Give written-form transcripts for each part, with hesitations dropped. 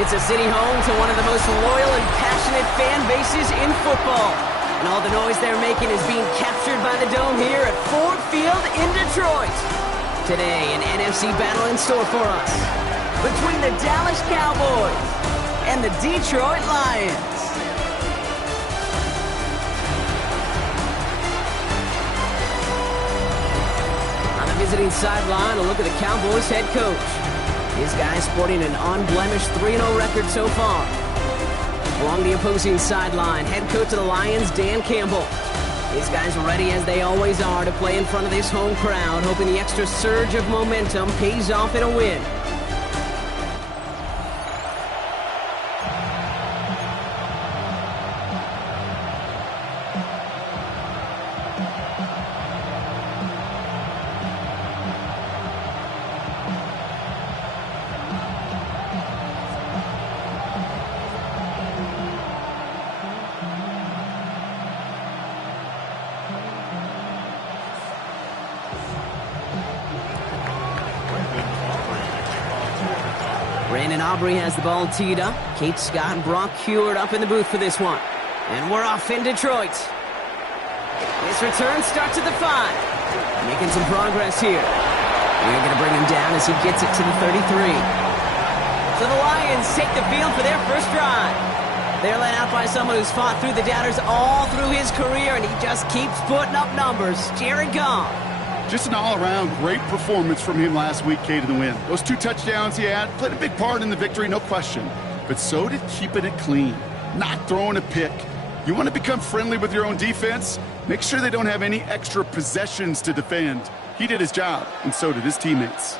It's a city home to one of the most loyal and passionate fan bases in football. And all the noise they're making is being captured by the Dome here at Ford Field in Detroit. Today, an NFC battle in store for us between the Dallas Cowboys and the Detroit Lions. On the visiting sideline, a look at the Cowboys head coach. His guy sporting an unblemished 3-0 record so far. Along the opposing sideline, head coach of the Lions, Dan Campbell. These guys are ready as they always are to play in front of this home crowd, hoping the extra surge of momentum pays off in a win. Brandon Aubrey has the ball teed up. Kate Scott and Brock Heward up in the booth for this one. And we're off in Detroit. This return starts at the 5. Making some progress here. We're going to bring him down as he gets it to the 33. So the Lions take the field for their first drive. They're led out by someone who's fought through the doubters all through his career, and he just keeps putting up numbers. Jared Goff. Just an all-around great performance from him last week, Kate, in the win. Those 2 touchdowns he had played a big part in the victory, no question. But so did keeping it clean, not throwing a pick. You want to become friendly with your own defense? Make sure they don't have any extra possessions to defend. He did his job, and so did his teammates.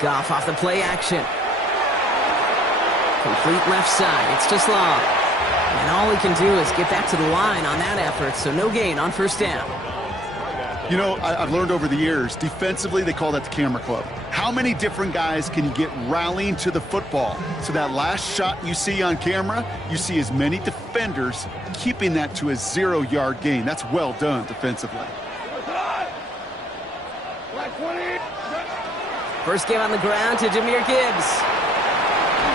Goff off the play action. Complete left side. It's just long. And all he can do is get back to the line on that effort, so no gain on first down. You know, I've learned over the years, defensively, they call that the camera club. How many different guys can you get rallying to the football? So that last shot you see on camera, you see as many defenders keeping that to a 0-yard gain. That's well done defensively. First game on the ground to Jahmyr Gibbs.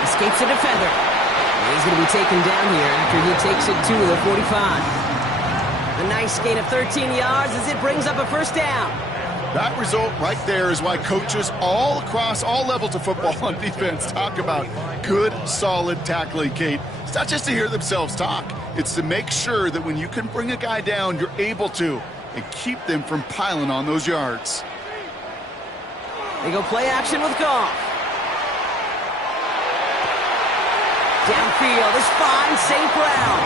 Escapes a defender. He's going to be taken down here after he takes it to the 45. A nice gain of 13 yards as it brings up a first down. That result right there is why coaches all across all levels of football on defense talk about good, solid tackling, Kate. It's not just to hear themselves talk. It's to make sure that when you can bring a guy down, you're able to, and keep them from piling on those yards. They go play action with Goff. Downfield is fine, St. Brown.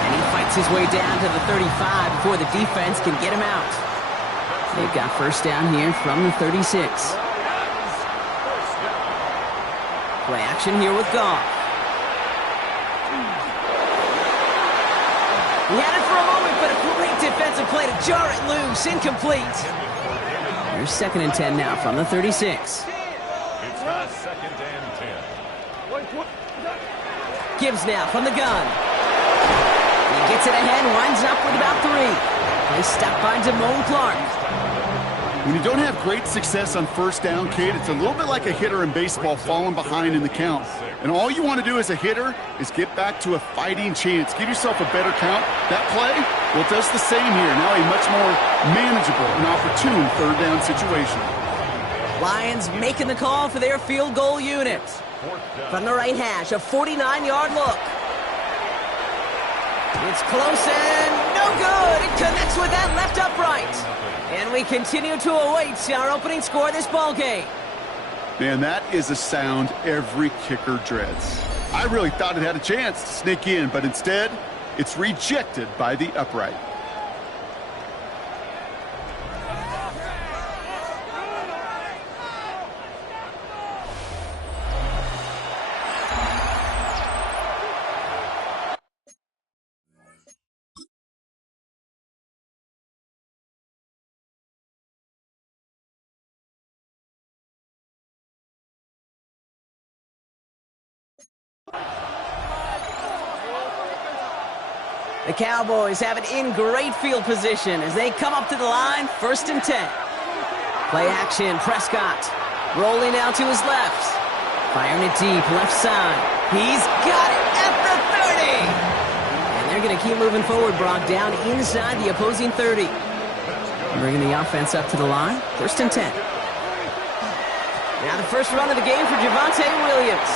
And he fights his way down to the 35 before the defense can get him out. They've got first down here from the 36. Play action here with Goff. He had it for a moment, but a great defensive play to jar it loose. Incomplete. Here's 2nd and 10 now from the 36. It's not 2nd and 10. Gibbs now from the gun. He gets it ahead, winds up with about 3. Play stopped by Damone Clark. When you don't have great success on first down, Kate, it's a little bit like a hitter in baseball falling behind in the count. And all you want to do as a hitter is get back to a fighting chance. Give yourself a better count. That play, well, it does the same here. Now a much more manageable and opportune 3rd down situation. Lions making the call for their field goal unit. From the right hash, a 49-yard look. It's close and no good. It connects with that left upright. And we continue to await our opening score of this ball game. Man, that is a sound every kicker dreads. I really thought it had a chance to sneak in, but instead, it's rejected by the upright. The Cowboys have it in great field position as they come up to the line, 1st and 10. Play action, Prescott. Rolling out to his left. Firing it deep, left side. He's got it at the 30. And they're going to keep moving forward, Brock, down inside the opposing 30. Bringing the offense up to the line. 1st and 10. Now the first run of the game for Javonte Williams.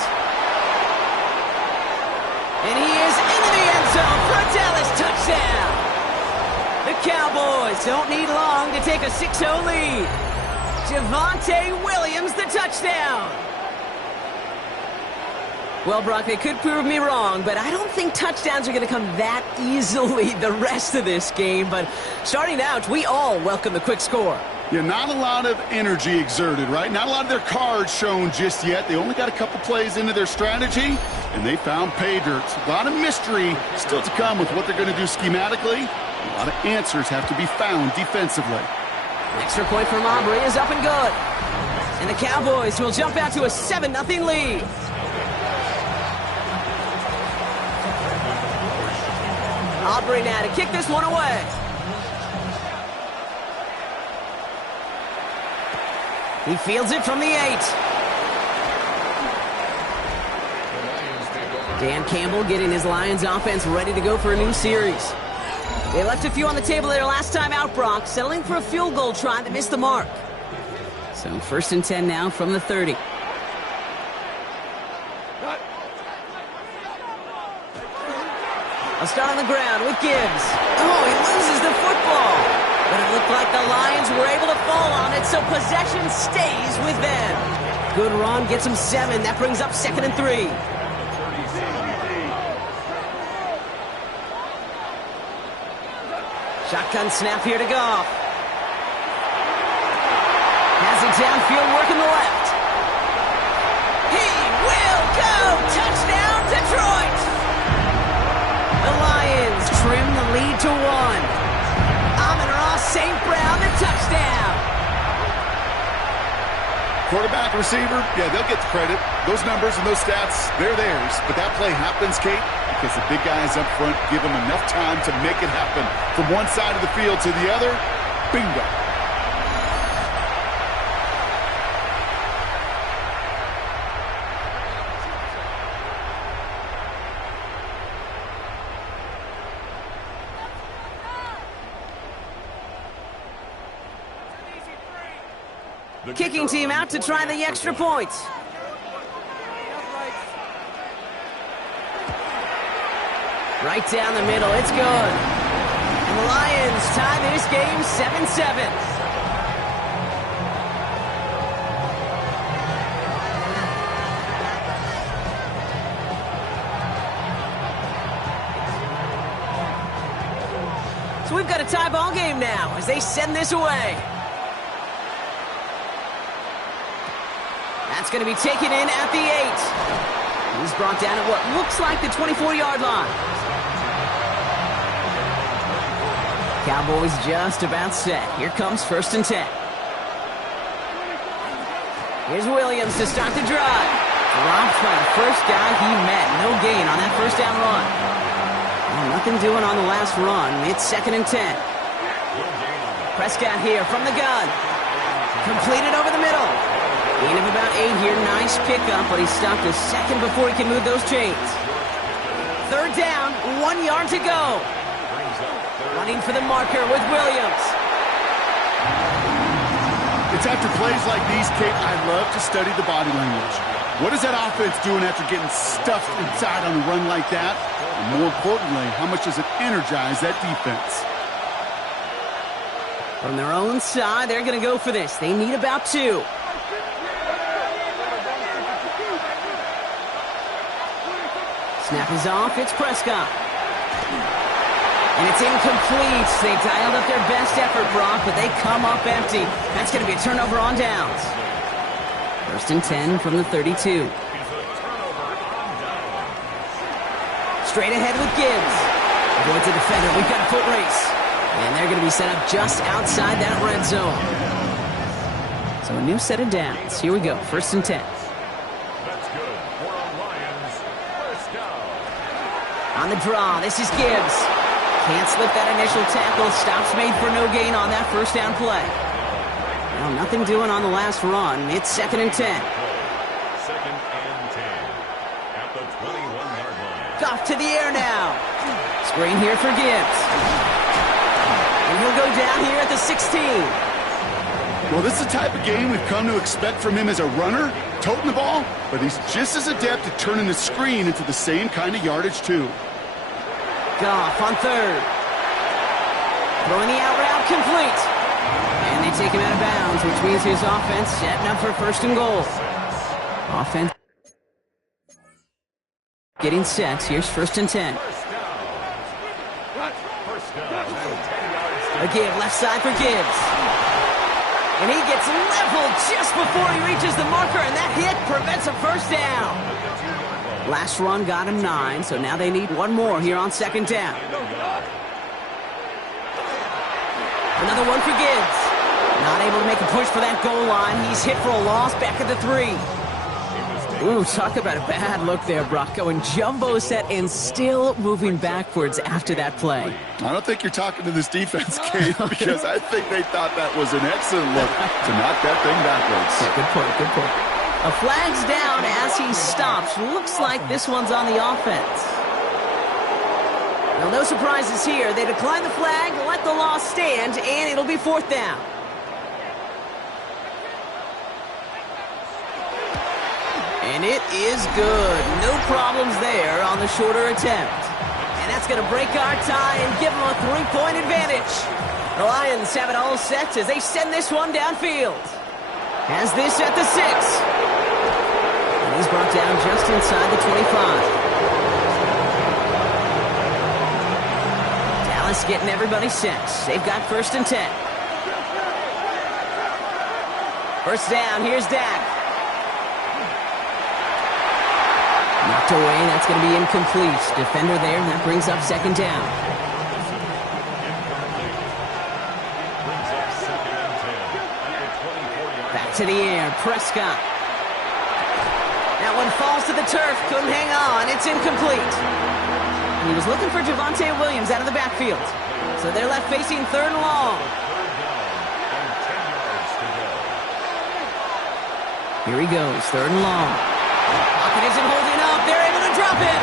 And he is into the end zone for a Dallas touchdown. The Cowboys don't need long to take a 6-0 lead. Javonte Williams, the touchdown. Well, Brock, they could prove me wrong, but I don't think touchdowns are going to come that easily the rest of this game. But starting out, we all welcome the quick score. Yeah, not a lot of energy exerted, right? Not a lot of their cards shown just yet. They only got a couple plays into their strategy, and they found pay dirt. A lot of mystery still to come with what they're going to do schematically. A lot of answers have to be found defensively. Extra point from Aubrey is up and good. And the Cowboys will jump out to a 7-0 lead. Aubrey now to kick this one away. He fields it from the 8. Dan Campbell getting his Lions offense ready to go for a new series. They left a few on the table there last time out, Brock, settling for a field goal try that missed the mark. So 1st and 10 now from the 30. I'll start on the ground with Gibbs. Oh, he loses the football. But it looked like the Lions were able to fall on it, so possession stays with them. Good run, gets him 7. That brings up 2nd and 3. Shotgun snap here to Goff. Has it downfield, working the left. He will go! Touchdown, Detroit! The Lions trim the lead to 1. Amon-Ra St. Brown, the touchdown. Quarterback, receiver, yeah, they'll get the credit. Those numbers and those stats, they're theirs. But that play happens, Kate, because the big guys up front give them enough time to make it happen. From one side of the field to the other, bingo. Kicking team out to try the extra point. Right down the middle, it's good. And the Lions tie this game 7-7. So we've got a tie ball game now as they send this away. That's going to be taken in at the 8. He's brought down at what looks like the 24-yard line. Cowboys just about set. Here comes 1st and 10. Here's Williams to start the drive. Dropped by the first guy he met. No gain on that first down run. Well, nothing doing on the last run. It's 2nd and 10. Prescott here from the gun. Completed over the middle. Gain of about 8 here. Nice pickup, but he stopped a second before he can move those chains. 3rd down, 1 yard to go. Running for the marker with Williams. It's after plays like these, Kate, I love to study the body language. What is that offense doing after getting stuffed inside on a run like that? And more importantly, how much does it energize that defense? From their own side, they're going to go for this. They need about 2. Snap is off. It's Prescott. And it's incomplete. They dialed up their best effort, Brock, but they come up empty. That's going to be a turnover on downs. 1st and 10 from the 32. Straight ahead with Gibbs. Avoids the defender. We've got a foot race. And they're going to be set up just outside that red zone. So a new set of downs. Here we go. 1st and 10. That's good for our Lions. First down. On the draw, this is Gibbs. Can't slip that initial tackle. Stops made for no gain on that first down play. Well, nothing doing on the last run. It's 2nd and 10. 2nd and 10 at the 21-yard line. Goff to the air now. Screen here for Gibbs. And he'll go down here at the 16. Well, this is the type of game we've come to expect from him as a runner, toting the ball, but he's just as adept at turning the screen into the same kind of yardage, too. Goff on 3rd. Throwing the out route complete. And they take him out of bounds, which means his offense setting up for 1st and goal. Offense getting set. Here's 1st and 10. A give left side for Gibbs. And he gets leveled just before he reaches the marker, and that hit prevents a 1st down. Last run got him 9, so now they need one more here on 2nd down. Another one for Gibbs. Not able to make a push for that goal line. He's hit for a loss back at the 3. Ooh, talk about a bad look there, Brock. Going jumbo set and still moving backwards after that play. I don't think you're talking to this defense, Kate, because I think they thought that was an excellent look to knock that thing backwards. Yeah, good point, good point. A flag's down as he stops. Looks like this one's on the offense. Well, no surprises here. They decline the flag, let the loss stand, and it'll be 4th down. And it is good. No problems there on the shorter attempt. And that's going to break our tie and give them a 3-point advantage. The Lions have it all set as they send this one downfield. Has this at the 6. And he's brought down just inside the 25. Dallas getting everybody set. They've got 1st and 10. 1st down, here's Dak. Knocked away, that's going to be incomplete. Defender there, and that brings up 2nd down. Back to the air, Prescott. That one falls to the turf, couldn't hang on, it's incomplete. And he was looking for Javonte Williams out of the backfield. So they're left facing 3rd and long. Here he goes, 3rd and long. Pocket isn't holding up. They're able to drop him.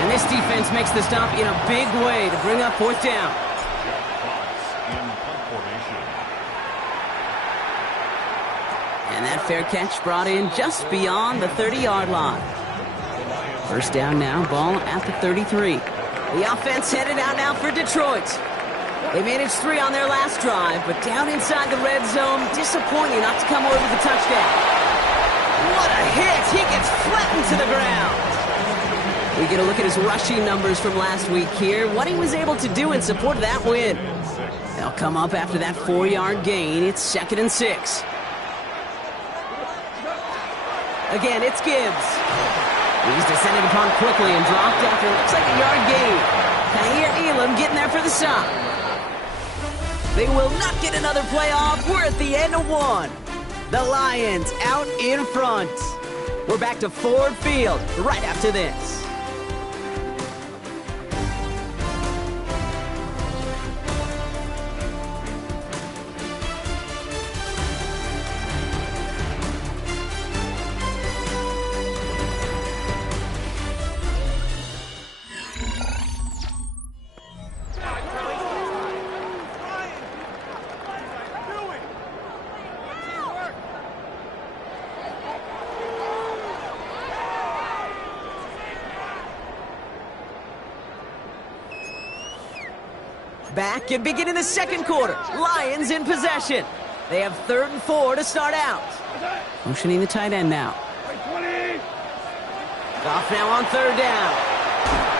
And this defense makes the stop in a big way to bring up 4th down. And that fair catch brought in just beyond the 30-yard line. 1st down now, ball at the 33. The offense headed out now for Detroit. They managed 3 on their last drive, but down inside the red zone, disappointing not to come away with a touchdown. What a hit! He gets flattened to the ground. We get a look at his rushing numbers from last week here. What he was able to do in support of that win. They'll come up after that 4-yard gain. It's 2nd and 6. Again, it's Gibbs. He's descended upon quickly and dropped after looks like a yard gain. Kaiir Elam getting there for the stop. They will not get another play off. We're at the end of 1. The Lions out in front. We're back to Ford Field right after this. Back and beginning the 2nd quarter. Lions in possession. They have 3rd and 4 to start out. Motioning the tight end now. Goff now on 3rd down.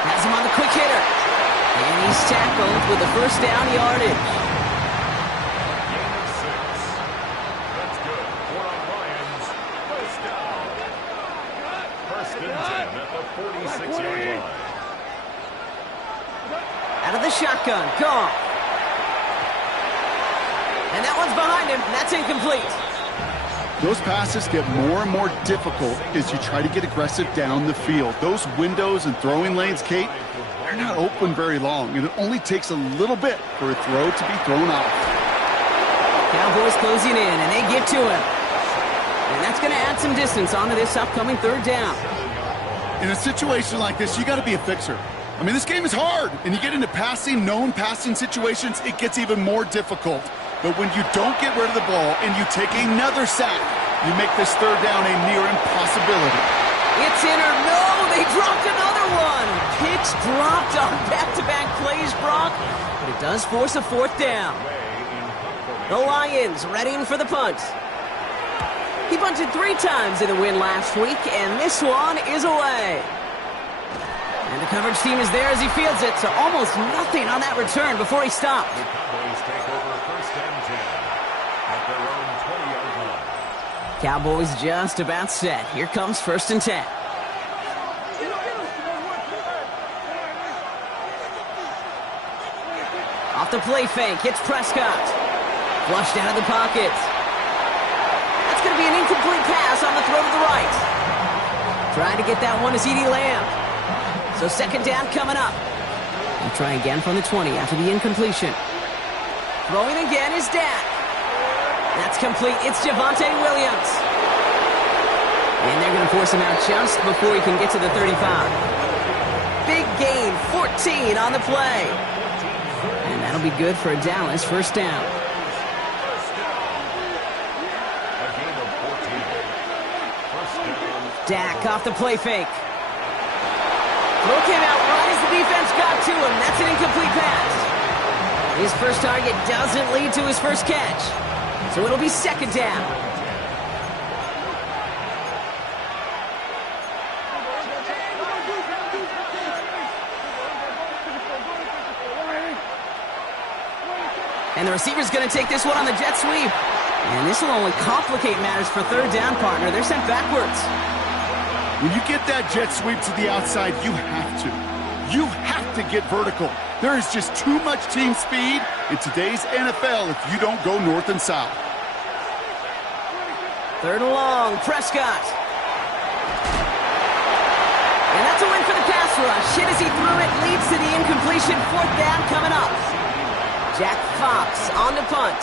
Has him on the quick hitter. And he's tackled with the 1st down yardage. That's good. 4 on Lions. 1st down. 1st and 10 at the 46-yard line. Out of the shotgun, Goff. And that one's behind him. That's incomplete. Those passes get more and more difficult as you try to get aggressive down the field. Those windows and throwing lanes, Kate, they're not open very long, and it only takes a little bit for a throw to be thrown off. Cowboys closing in, and they get to him. And that's going to add some distance onto this upcoming third down. In a situation like this, you got to be a fixer. I mean, this game is hard, and you get into known passing situations, it gets even more difficult. But when you don't get rid of the ball and you take another sack, you make this third down a near impossibility. It's in or no, they dropped another one. Picks dropped on back-to-back plays, Brock, but it does force a fourth down. The Lions readying for the punt. He punted 3 times in the win last week, and this one is away. And the coverage team is there as he fields it, so almost nothing on that return before he stopped. The Cowboys take over first and 10 at their own 20-yard line. Cowboys just about set. Here comes first and 10. Off the play fake, it's Prescott. Flushed out of the pocket. That's going to be an incomplete pass on the throw to the right. Trying to get that one to CeeDee Lamb. So second down coming up. And try again from the 20 after the incompletion. Throwing again is Dak. That's complete. It's Javonte Williams. And they're going to force him out just before he can get to the 35. Big gain, 14 on the play. And that'll be good for a Dallas first down. Dak off the play fake. Throw came out right as the defense got to him. That's an incomplete pass. His first target doesn't lead to his first catch. So it'll be second down. And the receiver's going to take this one on the jet sweep. And this will only complicate matters for third down, partner. They're sent backwards. When you get that jet sweep to the outside, you have to. You have to get vertical. There is just too much team speed in today's NFL if you don't go north and south. Third and long, Prescott. And that's a win for the pass rush. Hit as he threw it, leads to the incompletion. Fourth down coming up. Jack Fox on the punt.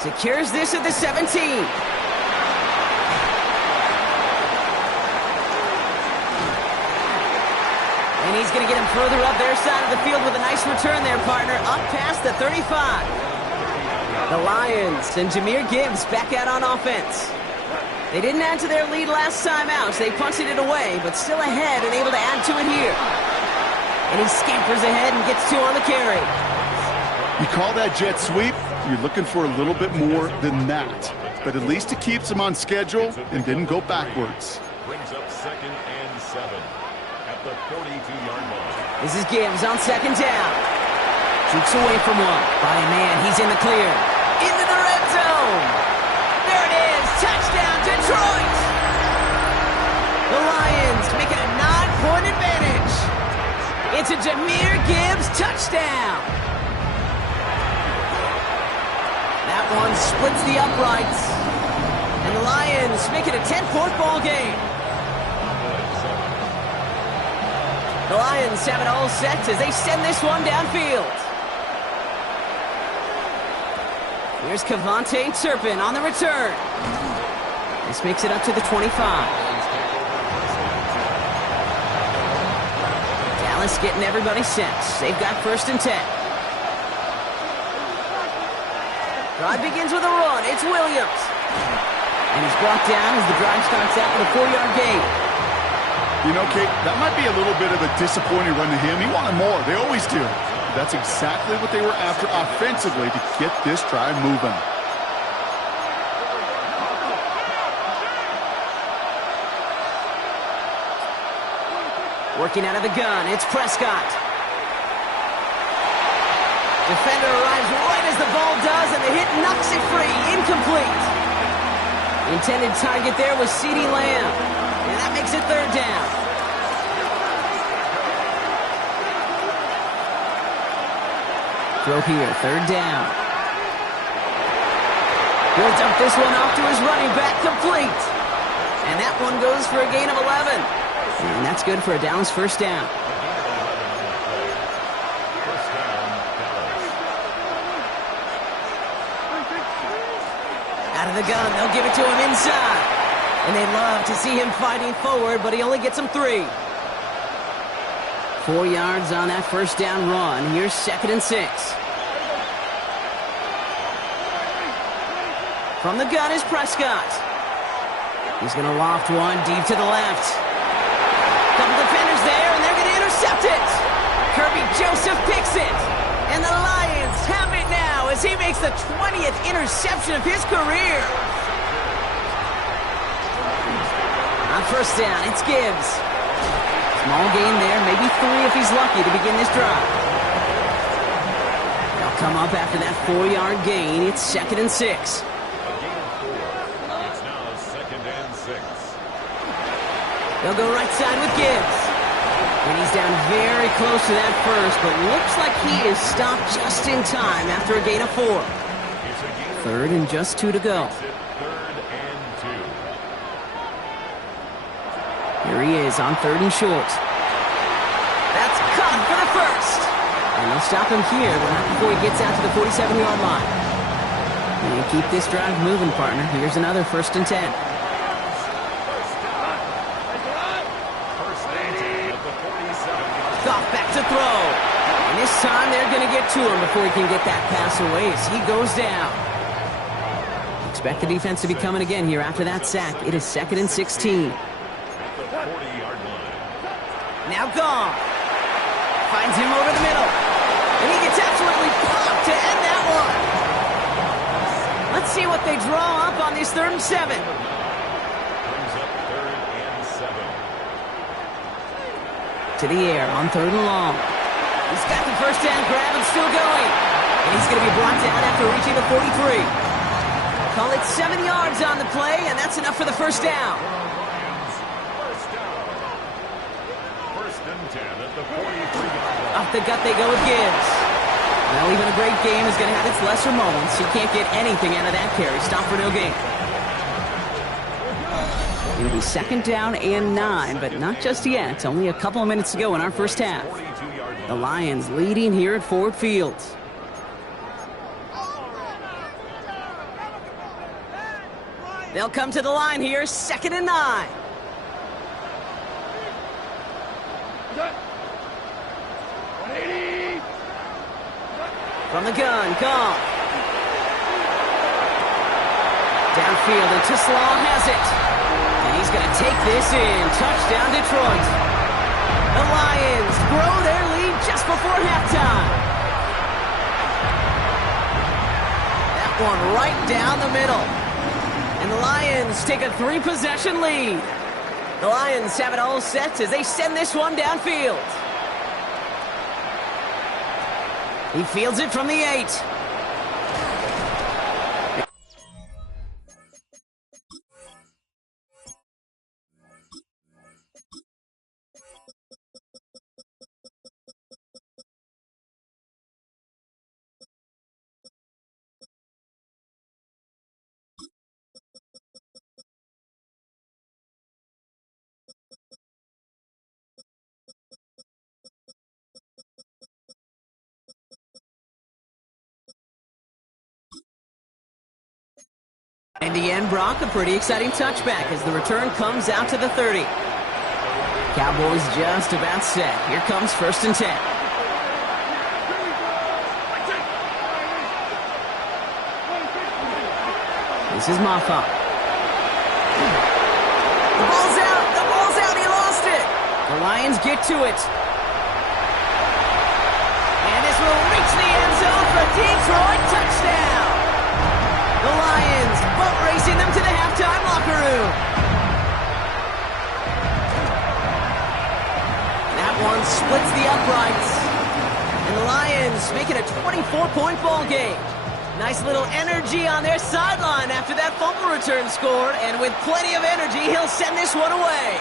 Secures this at the 17. And he's going to get him further up their side of the field with a nice return there, partner. Up past the 35. The Lions and Jahmyr Gibbs back out on offense. They didn't add to their lead last time out. They punted it away, but still ahead and able to add to it here. And he scampers ahead and gets 2 on the carry. You call that jet sweep? You're looking for a little bit more than that. But at least it keeps him on schedule and didn't go backwards. Brings up second and 7 at the 42-yard line. This is Gibbs on second down. Jukes away from one. By a man, he's in the clear. Into the red zone. There it is. Touchdown, Detroit. The Lions make it a 9-point advantage. It's a Jahmyr Gibbs touchdown. That one splits the uprights. And the Lions make it a 10-point ball game. The Lions have it all set as they send this one downfield. Here's Kevontae Turpin on the return. This makes it up to the 25. Dallas getting everybody set. They've got first and 10. Drive begins with a run. It's Williams. And he's brought down as the drive starts out with a 4-yard gain. You know, Kate, that might be a little bit of a disappointing run to him. He wanted more. They always do. That's exactly what they were after offensively to get this drive moving. Working out of the gun, it's Prescott. Defender arrives right as the ball does, and the hit knocks it free. Incomplete. The intended target there was CeeDee Lamb. And that makes it third down. Throw here, third down. He'll dump this one off to his running back, complete. And that one goes for a gain of 11. And that's good for a Dallas first down. Out of the gun, they'll give it to him inside. And they love to see him fighting forward, but he only gets him 3. 4 yards on that first down run. Here's 2nd and 6. From the gun is Prescott. He's going to loft one deep to the left. Couple defenders there, and they're going to intercept it. Kirby Joseph picks it. And the Lions have it now as he makes the 20th interception of his career. On first down, it's Gibbs. Small gain there, maybe 3 if he's lucky to begin this drive. They'll come up after that 4-yard gain. It's 2nd and 6. A gain of 4. It's now 2nd and 6. They'll go right side with Gibbs. And he's down very close to that first, but looks like he is stopped just in time after a gain of 4. 3rd and just 2 to go. 3rd and 2. Here he is on 3rd and short. That's caught for the first. And they'll stop him here, but not before he gets out to the 47-yard line. And keep this drive moving, partner. Here's another 1st and 10. Goff back to throw. And this time they're going to get to him before he can get that pass away as he goes down. Expect the defense to be coming again here after that sack. It is 2nd and 16. The 40-yard line. Now Goff finds him over the middle. And he gets absolutely popped to end that one. Let's see what they draw up on this 3rd and 7. Brings up 3rd and 7. To the air on 3rd and long. He's got the first down grab and still going. And he's going to be brought down after reaching the 43. Call it 7 yards on the play, and that's enough for the first down. First down. 1st and 10 at the 43-yard line. Off the gut they go with Gibbs. Well, even a great game is going to have its lesser moments. You can't get anything out of that carry. Stop for no gain. It'll be 2nd down and 9, but not just yet. It's only a couple of minutes to go in our first half. The Lions leading here at Ford Field. They'll come to the line here, 2nd and 9. From the gun, Goff. Downfield, and Tislaw has it. And he's going to take this in. Touchdown, Detroit. The Lions grow their lead just before halftime. That one right down the middle. And the Lions take a 3-possession lead. The Lions have it all set as they send this one downfield. He fields it from the 8. In the end, Brock, a pretty exciting touchback as the return comes out to the 30. Cowboys just about set. Here comes 1st and 10. This is Maffa. The ball's out. The ball's out. He lost it. The Lions get to it. And this will reach the end zone for Detroit. Touchdown. The Lions boat racing them to the halftime locker room. That one splits the uprights. And the Lions make it a 24-point ball game. Nice little energy on their sideline after that fumble return scored. And with plenty of energy, he'll send this one away.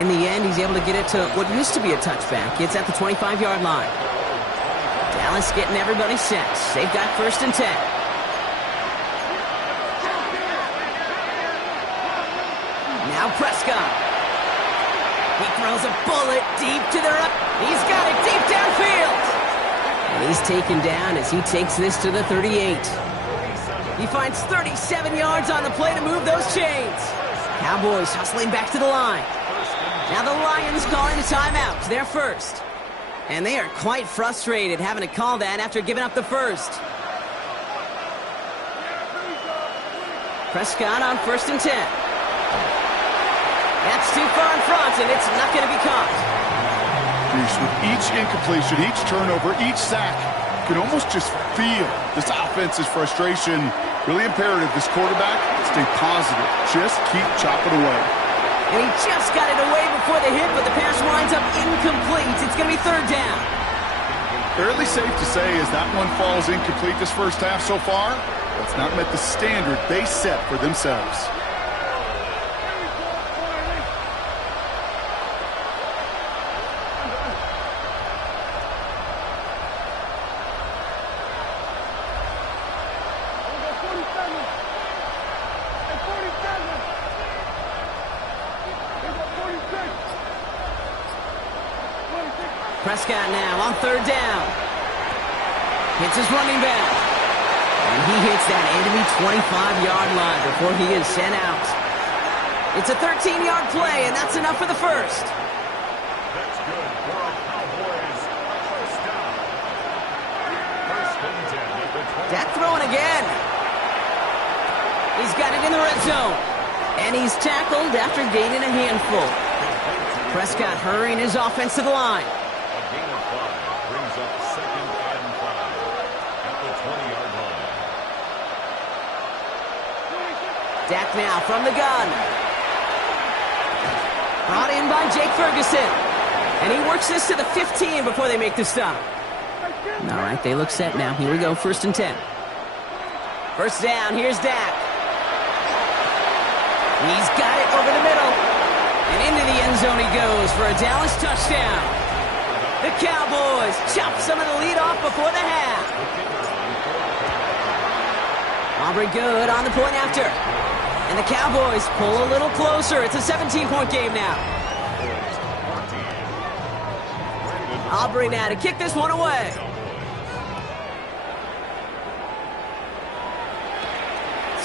In the end, he's able to get it to what used to be a touchback. It's at the 25-yard line. Dallas getting everybody set. They've got 1st and 10. Now Prescott. He throws a bullet deep to the right. He's got it deep downfield. And he's taken down as he takes this to the 38. He finds 37 yards on the play to move those chains. Cowboys hustling back to the line. Now the Lions calling a timeout. They're first. And they are quite frustrated having to call that after giving up the first. Prescott on 1st and 10. That's too far in front, and it's not going to be caught. Bruce, with each incompletion, each turnover, each sack, you can almost just feel this offense's frustration. Really imperative, this quarterback, stay positive. Just keep chopping away. And he just got it away before the hit, but the pass winds up incomplete. It's going to be 3rd down. Fairly safe to say as that one falls incomplete this first half so far, it's not met the standard they set for themselves. Prescott now on 3rd down. Hits his running back. And he hits that enemy 25-yard line before he is sent out. It's a 13-yard play, and that's enough for the first. That's good for a Cowboys first down. 1st and 10 at the 20. Dak throwing again. He's got it in the red zone. And he's tackled after gaining a handful. Prescott hurrying his offense to the line. A gain of 5 brings up 2nd and 5 at the 20-yard line. Dak now from the gun. Brought in by Jake Ferguson. And he works this to the 15 before they make the stop. All right, they look set now. Here we go, 1st and 10. 1st down, here's Dak. He's got it over the middle. And into the end zone he goes for a Dallas touchdown. The Cowboys chop some of the lead off before the half. Aubrey good on the point after. And the Cowboys pull a little closer. It's a 17-point game now. Aubrey now to kick this one away.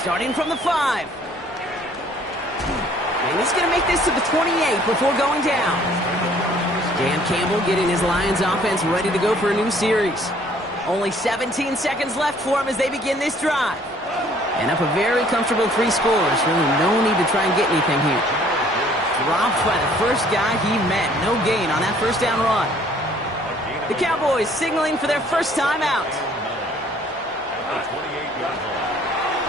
Starting from the 5. And he's going to make this to the 28 before going down. Dan Campbell getting his Lions offense ready to go for a new series. Only 17 seconds left for him as they begin this drive. And up a very comfortable 3 scores. Really no need to try and get anything here. Dropped by the first guy he met. No gain on that 1st down run. The Cowboys signaling for their first time out.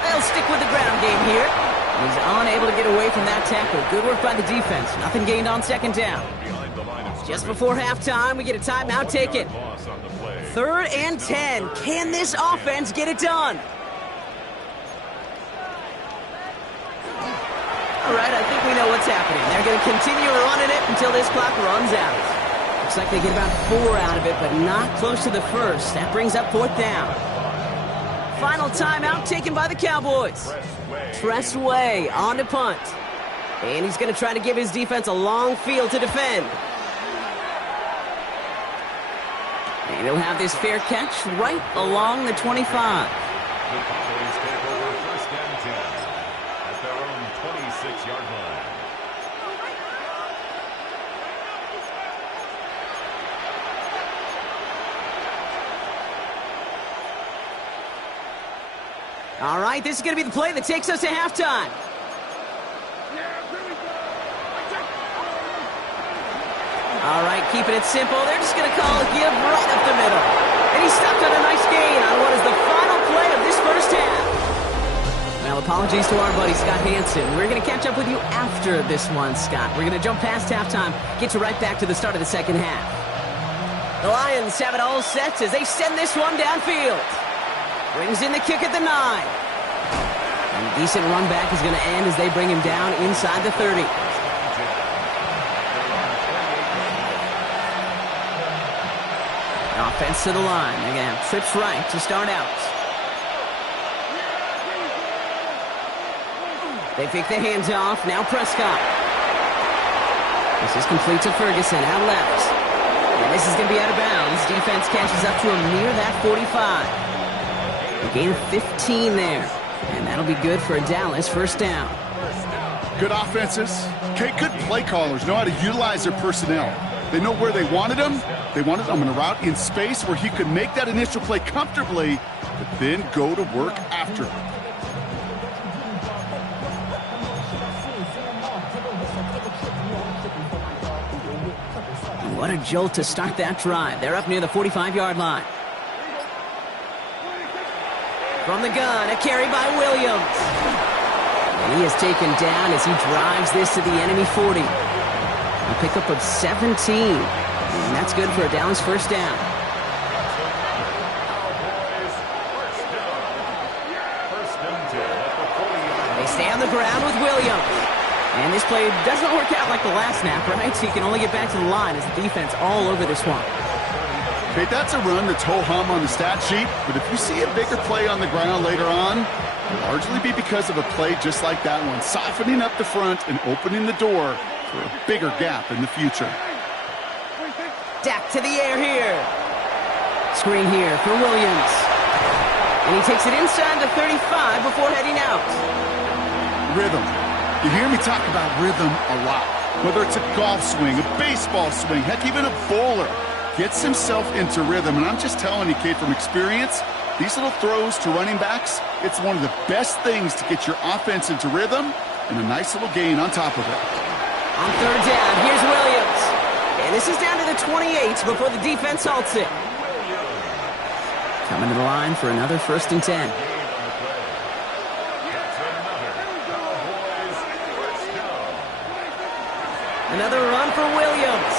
They'll stick with the ground game here. He's unable to get away from that tackle. Good work by the defense. Nothing gained on 2nd down. Just before halftime, we get a timeout taken. 3rd and 10. Can this offense get it done? All right, I think we know what's happening. They're going to continue running it until this clock runs out. Looks like they get about 4 out of it, but not close to the first. That brings up 4th down. Final timeout taken by the Cowboys. Tressway on to punt. And he's going to try to give his defense a long field to defend. And he'll have this fair catch right along the 25. The Cowboys take over 1st and 10 at their own 26-yard line. All right, this is going to be the play that takes us to halftime. All right, keeping it simple. They're just going to call a give right up the middle. And he stopped on a nice gain on what is the final play of this first half. Well, apologies to our buddy Scott Hansen. We're going to catch up with you after this one, Scott. We're going to jump past halftime, get you right back to the start of the second half. The Lions have it all set as they send this one downfield. Brings in the kick at the 9. And a decent run back is going to end as they bring him down inside the 30. Offense to the line. They're going to have trips right to start out. They pick the hands off. Now Prescott. This is complete to Ferguson, out left. And this is going to be out of bounds. Defense catches up to him near that 45. A gain of 15 there. And that'll be good for a Dallas first down. Good offenses. Okay, good play callers know how to utilize their personnel. They know where they wanted him. They wanted him in a route in space where he could make that initial play comfortably, but then go to work after. What a jolt to start that drive. They're up near the 45-yard line. From the gun, a carry by Williams. And he is taken down as he drives this to the enemy 40. A pickup of 17. And that's good for a Dallas first down. They stay on the ground with Williams. And this play doesn't work out like the last snap, right? So you can only get back to the line as the defense all over this one. Okay, that's a run that's ho-hum on the stat sheet, but if you see a bigger play on the ground later on, it'll largely be because of a play just like that one, softening up the front and opening the door for a bigger gap in the future. Dak to the air here. Screen here for Williams. And he takes it inside the 35 before heading out. Rhythm. You hear me talk about rhythm a lot. Whether it's a golf swing, a baseball swing, heck, even a bowler gets himself into rhythm. And I'm just telling you, Kate, from experience, these little throws to running backs, it's one of the best things to get your offense into rhythm and a nice little gain on top of it. On third down, here's Williams. And this is down to the 28 before the defense halts it. Coming to the line for another 1st and 10. Another run for Williams.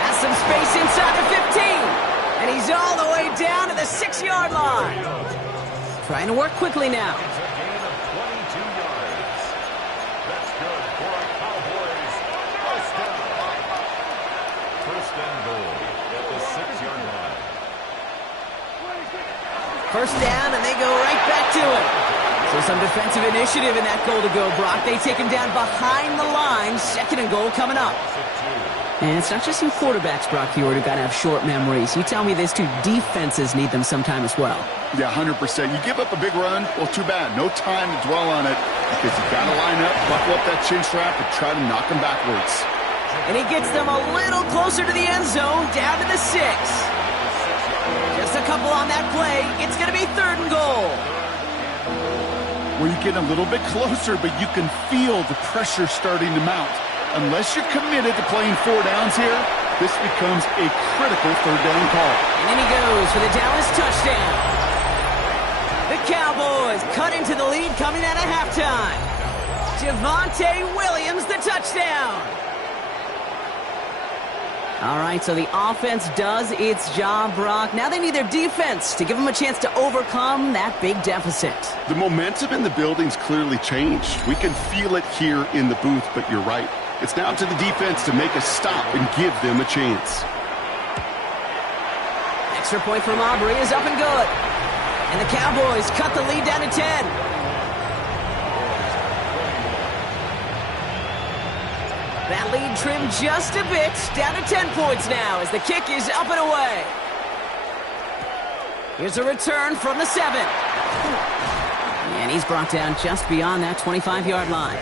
Has some space inside the 15. And he's all the way down to the 6-yard line. Trying to work quickly now. That's good for a Cowboys first down. First and goal at the 6-yard line. First down, and they go right back to it. So some defensive initiative in that goal to go, Brock. They take him down behind the line. 2nd and goal coming up. And it's not just you quarterbacks, Brock Huard, who got to have short memories. You tell me this too, defenses need them sometime as well. Yeah, 100%. You give up a big run, well, too bad. No time to dwell on it because you got to line up, buckle up that chin strap, and try to knock them backwards. And he gets them a little closer to the end zone, down to the 6. Just a couple on that play. It's going to be 3rd and goal. Where you get a little bit closer, but you can feel the pressure starting to mount. Unless you're committed to playing 4 downs here, this becomes a critical 3rd down call. And in he goes for the Dallas touchdown. The Cowboys cut into the lead coming out of halftime. Javonte Williams, the touchdown. All right, so the offense does its job, Brock. Now they need their defense to give them a chance to overcome that big deficit. The momentum in the building's clearly changed. We can feel it here in the booth, but you're right. It's now to the defense to make a stop and give them a chance. Extra point from Aubrey is up and good. And the Cowboys cut the lead down to 10. That lead trimmed just a bit, down to 10 points now as the kick is up and away. Here's a return from the 7. And he's brought down just beyond that 25-yard line.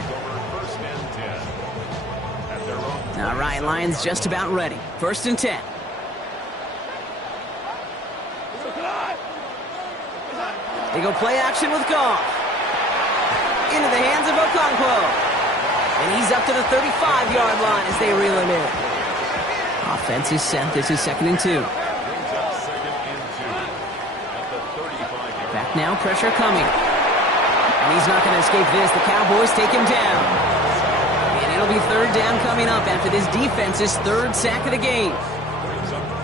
All right, Lions just about ready. 1st and 10. They go play action with Goff. Into the hands of Okonkwo. And he's up to the 35-yard line as they reel him in. Offense is set. This is 2nd and 2. Back now, pressure coming. And he's not going to escape this. The Cowboys take him down. And it'll be 3rd down coming up after this defense's 3rd sack of the game.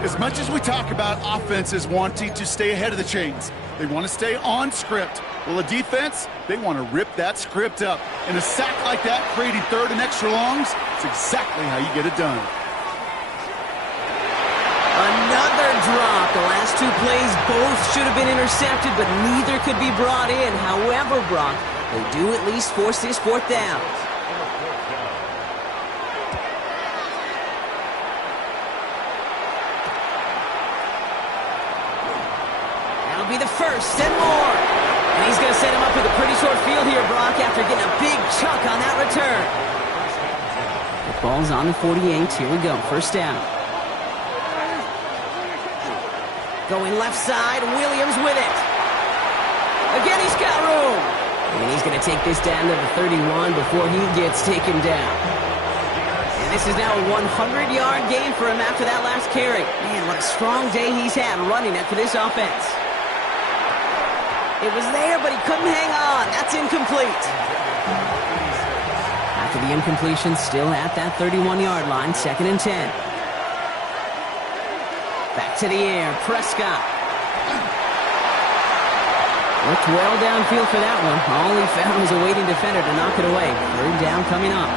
As much as we talk about offenses wanting to stay ahead of the chains, they want to stay on script. Well, a defense, they want to rip that script up. And a sack like that, creating 3rd and extra longs, it's exactly how you get it done. Another drop. The last 2 plays both should have been intercepted, but neither could be brought in. However, Brock, they do at least force this 4th down. That'll be the first and more. And he's going to set him up with a pretty short field here, Brock, after getting a big chunk on that return. The ball's on the 48. Here we go. First down. Going left side. Williams with it. Again, he's got room. And he's going to take this down to the 31 before he gets taken down. And this is now a 100-yard gain for him after that last carry. Man, what a strong day he's had running it for this offense. It was there, but he couldn't hang on. That's incomplete. After the incompletion, still at that 31-yard line, 2nd and 10. Back to the air, Prescott. Looked well downfield for that one. All he found was a waiting defender to knock it away. 3rd down coming up.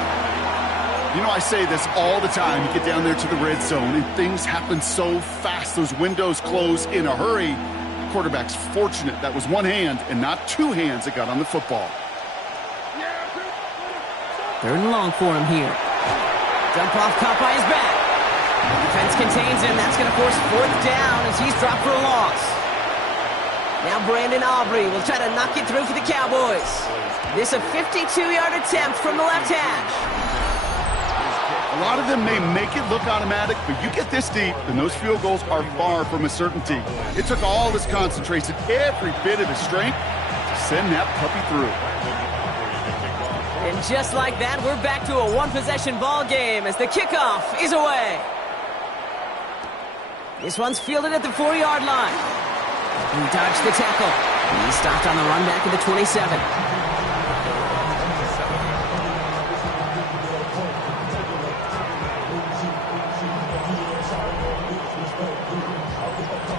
You know, I say this all the time. You get down there to the red zone, and things happen so fast. Those windows close in a hurry. Quarterback's fortunate that was one hand and not two hands that got on the football. 3rd and long for him here. Dump off caught by his back. Defense contains him. That's going to force 4th down as he's dropped for a loss. Now Brandon Aubrey will try to knock it through for the Cowboys. This a 52-yard attempt from the left hash. A lot of them may make it look automatic, but you get this deep, and those field goals are far from a certainty. It took all his concentration, every bit of his strength, to send that puppy through. And just like that, we're back to a one-possession ball game as the kickoff is away. This one's fielded at the 4-yard line. He dodged the tackle. He stopped on the run back at the 27.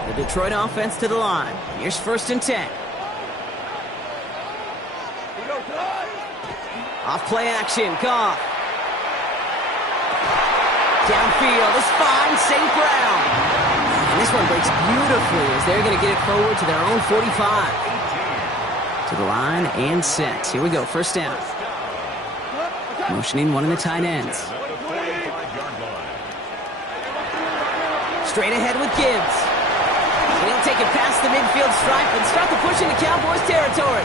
The Detroit offense to the line. Here's 1st and 10. Off play action, Goff. Downfield is fine, St. Brown. And this one breaks beautifully as they're going to get it forward to their own 45. To the line and set. Here we go, 1st down. Motioning one of the tight ends. Straight ahead with Gibbs. He'll take it past the midfield stripe and start the push into Cowboys territory.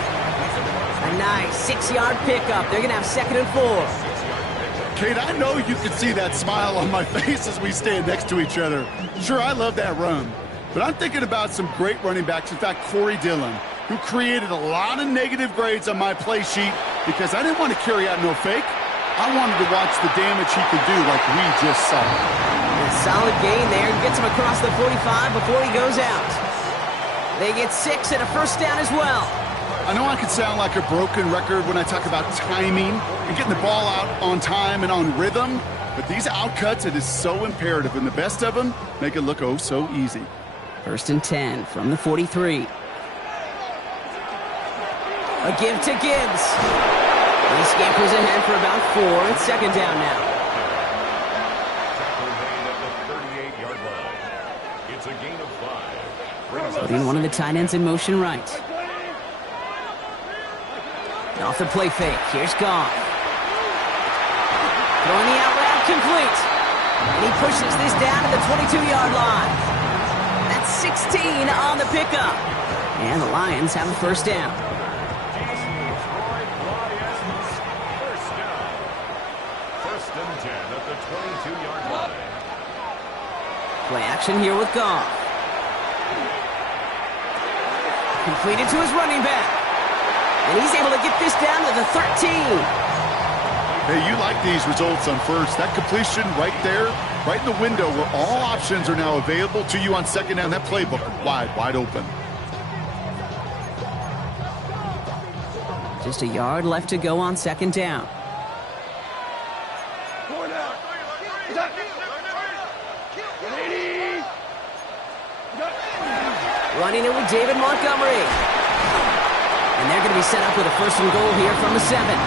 A nice 6-yard pickup. They're going to have 2nd and 4. Kate, I know you can see that smile on my face as we stand next to each other. Sure, I love that run, but I'm thinking about some great running backs. In fact, Corey Dillon, who created a lot of negative grades on my play sheet because I didn't want to carry out no fake. I wanted to watch the damage he could do like we just saw. A solid gain there. Gets him across the 45 before he goes out. They get 6 and a 1st down as well. I know I can sound like a broken record when I talk about timing and getting the ball out on time and on rhythm, but these outcuts, it is so imperative, and the best of them make it look oh so easy. 1st and 10 from the 43. A give to Gibbs. He scampers ahead for about 4. It's 2nd down now. It's a gain of 5. Putting one of the tight ends in motion right. Off the play fake. Here's Goff. Throwing the out route complete. And he pushes this down to the 22-yard line. That's 16 on the pickup. And the Lions have a 1st down. First and 10 at the 22-yard line. Play action here with Goff. Completed to his running back. And he's able to get this down to the 13. Hey, you like these results on 1st. That completion right there, right in the window where all options are now available to you on 2nd down. That playbook wide open. Just a yard left to go on 2nd down. Running it with David Montgomery. And they're going to be set up with a 1st and goal here from the 7.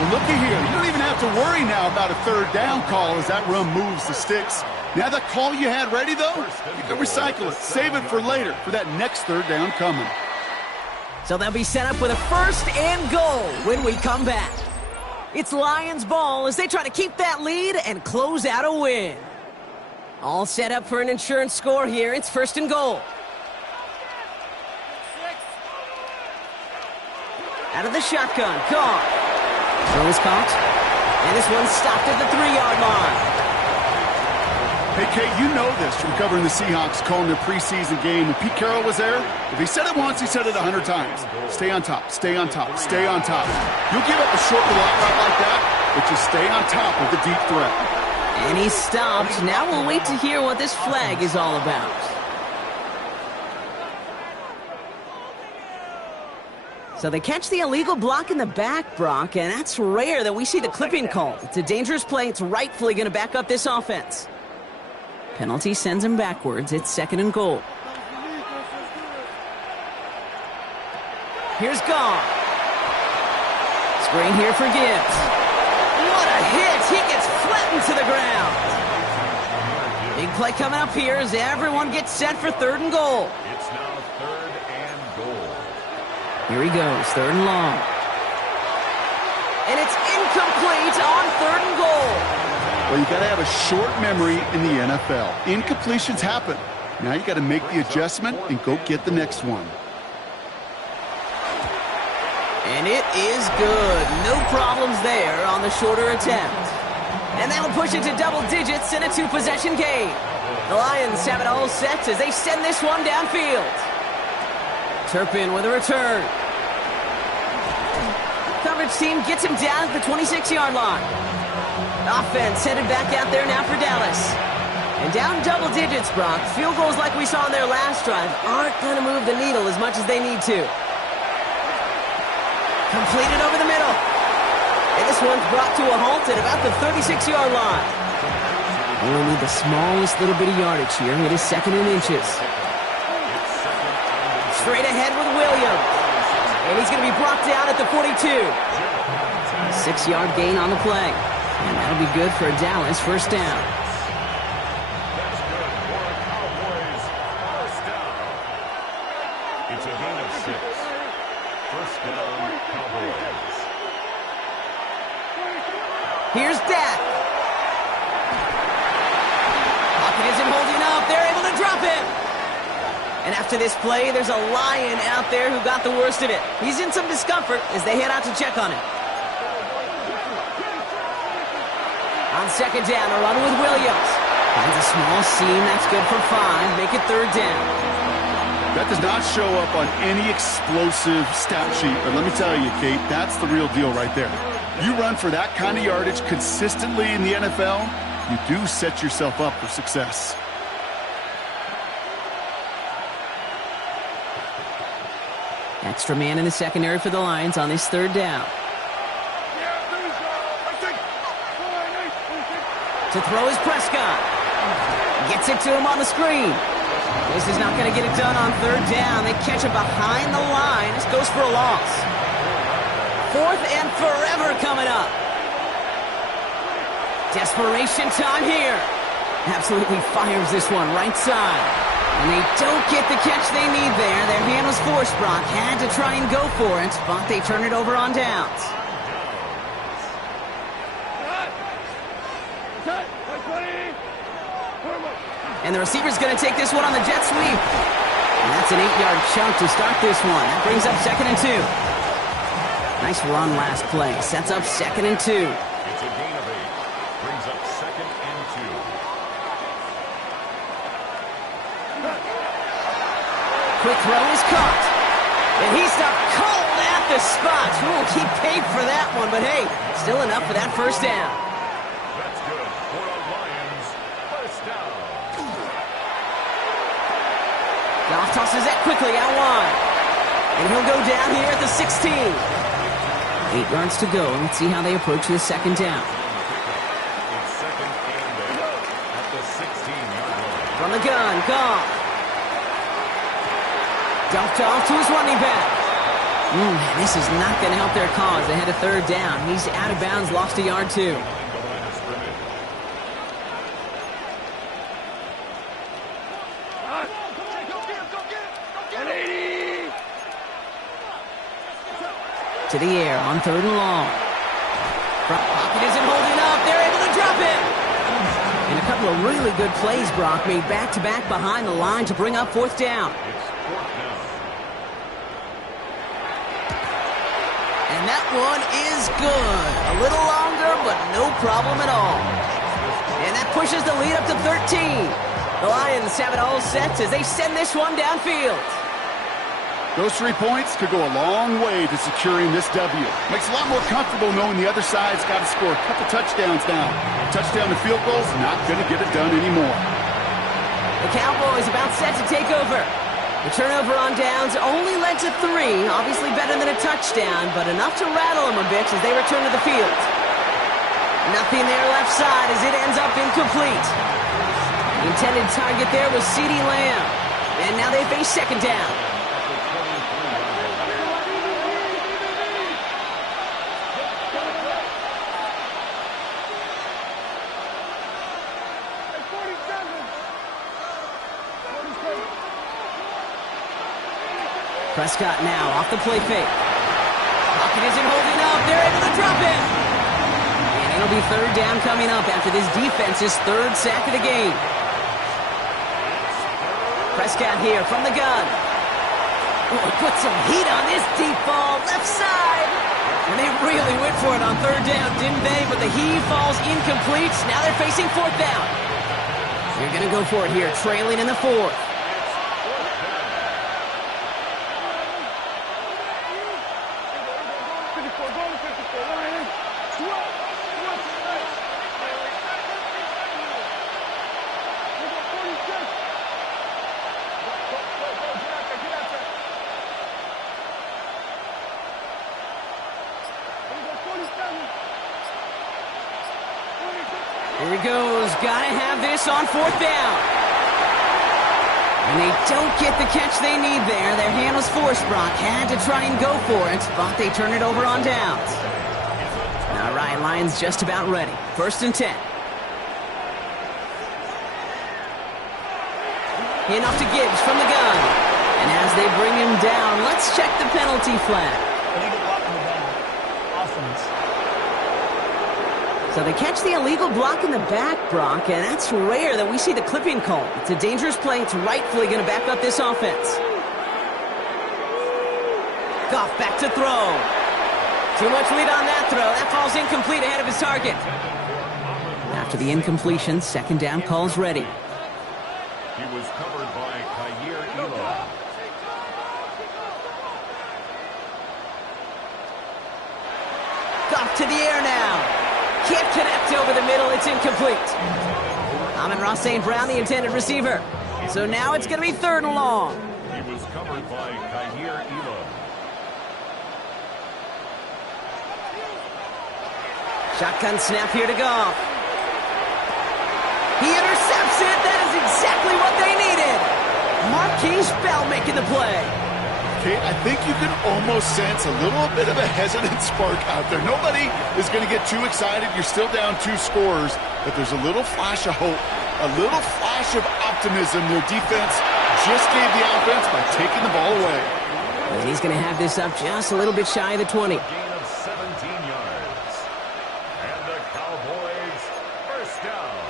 Well, looky here. You don't even have to worry now about a 3rd down call as that run moves the sticks. Now that call you had ready, though, you can recycle it. Save it for later for that next 3rd down coming. So they'll be set up with a 1st and goal when we come back. It's Lions ball as they try to keep that lead and close out a win. All set up for an insurance score here. It's 1st and goal. Out of the shotgun. Gone. Throw is caught. And this one's stopped at the 3-yard line. Hey, Kate, you know this from covering the Seahawks, calling their preseason game. When Pete Carroll was there, if he said it once, he said it 100 times. Stay on top, stay on top, stay on top. You'll give up a short route like that, but just stay on top of the deep threat. And he's stopped. Now we'll wait to hear what this flag is all about. So they catch the illegal block in the back, Brock, and that's rare that we see the clipping call. It's a dangerous play. It's rightfully going to back up this offense. Penalty sends him backwards. It's 2nd and goal. Here's Gone. Screen here for Gibbs. What a hit! He gets flattened to the ground. Big play coming up here as everyone gets set for 3rd and goal. It's now 3rd and goal. Here he goes, 3rd and long. And it's incomplete on 3rd and goal. Well, you got to have a short memory in the NFL. Incompletions happen. Now you got to make the adjustment and go get the next one. And it is good. No problems there on the shorter attempt. And that'll push it to double digits in a 2-possession game. The Lions have it all set as they send this one downfield. Turpin with a return. Coverage team gets him down at the 26-yard line. Offense headed back out there now for Dallas. And down double digits, Brock. Field goals like we saw in their last drive aren't going to move the needle as much as they need to. Completed over the middle. And this one's brought to a halt at about the 36-yard line. Only need the smallest little bit of yardage here. It is 2nd and inches. Straight ahead with Williams. And he's going to be brought down at the 42. 6-yard gain on the play. And that'll be good for Dallas. 1st down. That's good for a Cowboys 1st down. It's a gain of 6. 1st down, Cowboys. Here's Dak. Pocket isn't holding up. They're able to drop him. And after this play, there's a Lion out there who got the worst of it. He's in some discomfort as they head out to check on him. On 2nd down, a run with Williams. Finds a small seam. That's good for 5. Make it 3rd down. That does not show up on any explosive stat sheet, but let me tell you, Kate, that's the real deal right there. You run for that kind of yardage consistently in the NFL, you do set yourself up for success. Extra man in the secondary for the Lions on this 3rd down. To throw is Prescott. Gets it to him on the screen. This is not going to get it done on 3rd down. They catch it behind the line. This goes for a loss. 4th and forever coming up. Desperation time here. Absolutely fires this one right side. And they don't get the catch they need there. Their hand was forced, Brock. Had to try and go for it, but they turn it over on downs. And the receiver's going to take this one on the jet sweep. And that's an 8-yard chunk to start this one. That brings up 2nd and 2. Nice run last play. Sets up 2nd and 2. It's a gain of 8. Brings up 2nd and 2. Quick throw is caught. And he's stopped cold at the spot. We'll keep paid for that one, but hey, still enough for that 1st down. That's good for the Lions. 1st down. Goff tosses that quickly out wide. And he'll go down here at the 16. 8 yards to go. Let's see how they approach this 2nd down. It's 2nd and 8 at the 16-yard line. From the gun, Goff. Dumped off to his running back. This is not going to help their cause. They had a 3rd down. He's out of bounds, lost a yard too. To the air on 3rd and long. Front pocket isn't holding up. They're able to drop it. And a couple of really good plays, Brock, made back-to-back behind the line to bring up 4th down. It's 4th down. And that one is good. A little longer, but no problem at all. And that pushes the lead up to 13. The Lions have it all set as they send this one downfield. Those 3 points could go a long way to securing this W. Makes it a lot more comfortable knowing the other side's got to score a couple touchdowns now. Touchdown to field goals, not going to get it done anymore. The Cowboys about set to take over. The turnover on downs only led to 3. Obviously better than a touchdown, but enough to rattle them a bit as they return to the field. Nothing there left side as it ends up incomplete. The intended target there was CeeDee Lamb. And now they face second down. Prescott now off the play fake. Pocket isn't holding up. They're able to drop it. And it'll be third down coming up after this defense's 3rd sack of the game. Prescott here from the gun. Oh, put some heat on this deep ball. Left side. And they really went for it on 3rd down, didn't they? But the heave falls incomplete. Now they're facing 4th down. They're going to go for it here, trailing in the 4th. Here he goes. Gotta have this on 4th down. And they don't get the catch they need there. Their hand was forced, Brock. Had to try and go for it, but they turn it over on downs. All right, Lions just about ready. 1st and 10. Handoff to Gibbs from the gun. And as they bring him down, let's check the penalty flag. So they catch the illegal block in the back, Brock, and that's rare that we see the clipping call. It's a dangerous play. It's rightfully going to back up this offense. Goff back to throw. Too much lead on that throw. That falls incomplete ahead of his target. After the incompletion, 2nd down call's ready. He was covered by Kyer Elam. Goff to the air now. Can't connect over the middle. It's incomplete. Amon-Ra St. Brown, the intended receiver. So now it's going to be 3rd and long. He was covered by Kyer Elam. Shotgun snap here to Goff. He intercepts it. That is exactly what they needed. Marquise Bell making the play. Okay, I think you can almost sense a little bit of a hesitant spark out there. Nobody is going to get too excited. You're still down 2 scores, but there's a little flash of hope, a little flash of optimism. Their defense just gave the offense by taking the ball away. And he's going to have this up just a little bit shy of the 20. Gain of 17 yards. And the Cowboys, 1st down.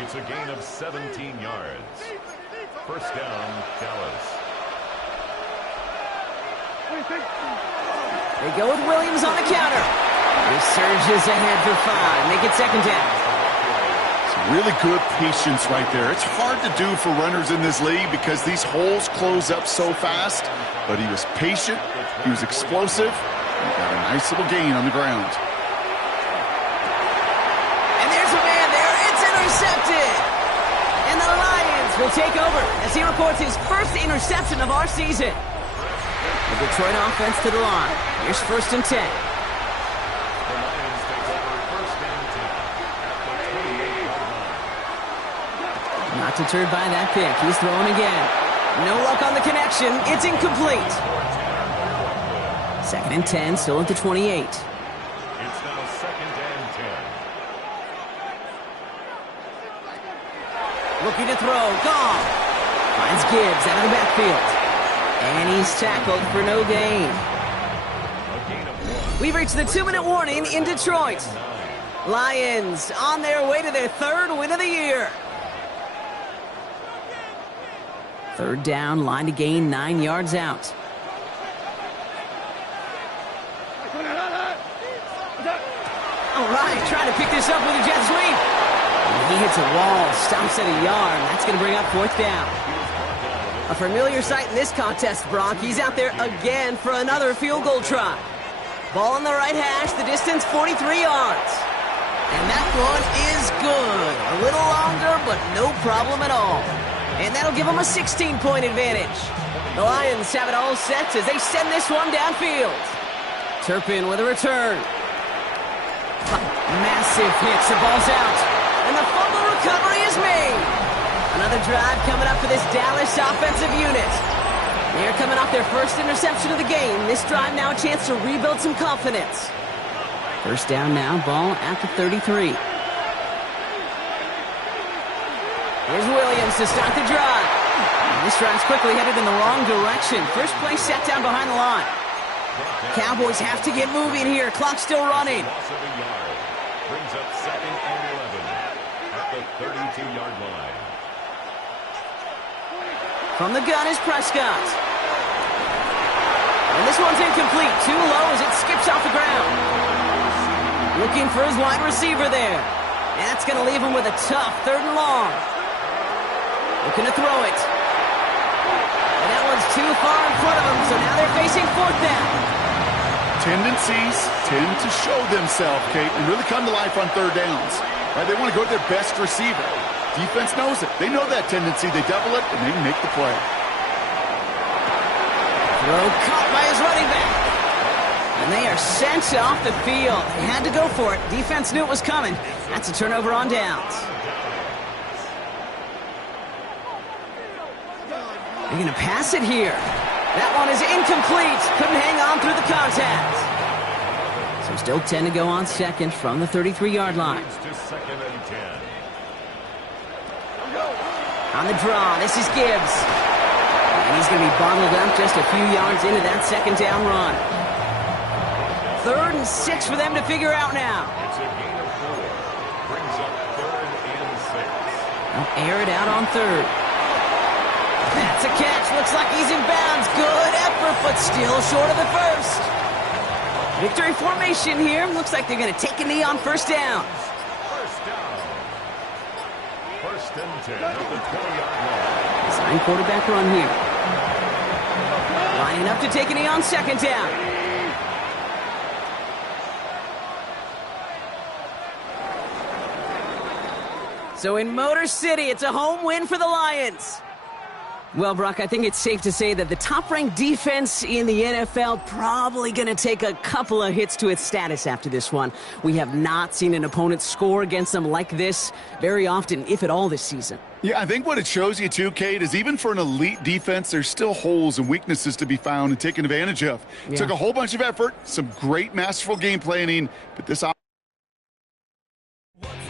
It's a gain of 17 yards. 1st down, Dallas. They go with Williams on the counter. He surges ahead for 5. Make it 2nd down. Some really good patience right there. It's hard to do for runners in this league because these holes close up so fast. But he was patient. He was explosive. He got a nice little gain on the ground. And there's a man there. It's intercepted. And the Lions will take over as he records his 1st interception of our season. The Detroit offense to the line. Here's 1st and 10. The Lions take over 1st and 10 at the 28-yard line. Not deterred by that pick. He's throwing again. No luck on the connection. It's incomplete. 2nd and 10, still at the 28. It's now 2nd and 10. Looking to throw. Gone. Finds Gibbs out of the backfield. And he's tackled for no gain. We've reached the 2-minute warning in Detroit. Lions on their way to their 3rd win of the year. 3rd down, line to gain 9 yards out. All right, trying to pick this up with a jet sweep. And he hits a wall, stops at a yard. That's going to bring up 4th down. A familiar sight in this contest, Brock. He's out there again for another field goal try. Ball on the right hash, the distance 43 yards. And that one is good. A little longer, but no problem at all. And that'll give them a 16-point advantage. The Lions have it all set as they send this one downfield. Turpin with a return. Massive hits, the ball's out. And the fumble recovery is made. Another drive coming up for this Dallas offensive unit. They're coming off their first interception of the game. This drive now a chance to rebuild some confidence. 1st down now, ball at the 33. Here's Williams to start the drive. And this drive's quickly headed in the wrong direction. First play set down behind the line. Cowboys have to get moving here. Clock still running. Brings up 2nd and 11 at the 32-yard line. From the gun is Prescott. And this one's incomplete. Too low as it skips off the ground. Looking for his wide receiver there. And that's going to leave him with a tough 3rd and long. Looking to throw it. And that one's too far in front of him, so now they're facing 4th down. Tendencies tend to show themselves, Kate, and really come to life on 3rd downs. Right? They want to go to their best receiver. Defense knows it. They know that tendency. They double it, and they make the play. Throw caught by his running back. And they are sent off the field. They had to go for it. Defense knew it was coming. That's a turnover on downs. They're going to pass it here. That one is incomplete. Couldn't hang on through the contact. So still 10 to go on 2nd from the 33-yard line. To 2nd and 10. On the draw, this is Gibbs. And he's going to be bottled up just a few yards into that 2nd down run. 3rd and 6 for them to figure out now. It's a gain of 4. Brings up 3rd and 6. They'll air it out on 3rd. That's a catch. Looks like he's in bounds. Good effort, but still short of the 1st. Victory formation here. Looks like they're going to take a knee on 1st down. 1st down. 1st and 10 at the 20-yard line. Design quarterback run here. Lining up to take a knee on 2nd down. So in Motor City, it's a home win for the Lions. Well, Brock, I think it's safe to say that the top-ranked defense in the NFL probably going to take a couple of hits to its status after this one. We have not seen an opponent score against them like this very often, if at all, this season. Yeah, I think what it shows you, too, Kate, is even for an elite defense, there's still holes and weaknesses to be found and taken advantage of. Yeah. Took a whole bunch of effort, some great masterful game planning, but this